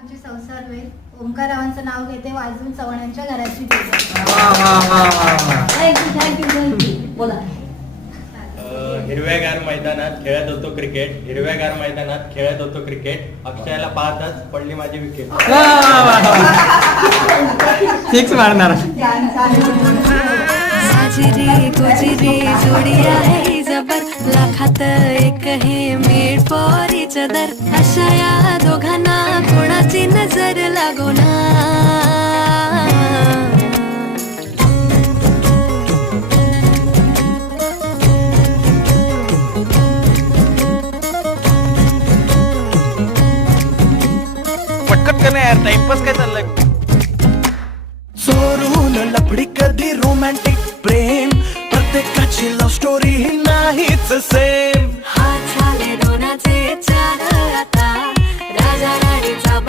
आमची संसार होईल. ओंकाररावांचं नाव घेते वाजवून चव्हाणांच्या घराची थँक्यू. बोला. हिरव्यागार मैदानात खेळत होतो क्रिकेट, हिरव्यागार मैदानात खेळत होतो क्रिकेट, अक्षयाला पाहताच पडली माझी विकेट. फिक्स मारणार. साजिरी गोजिरी जोडी आहे जबर, लाखात एक हे मेड फॉर इच अदर. अशा या दोघांना कोणाची नजर लागो ना. पटकन का नाही यार, टाइमपास काय चाललंय. चोरून लपडी कधी रोमॅन्टिक प्रेम, प्रत्येकाची लव्ह स्टोरी नाहीच सेम.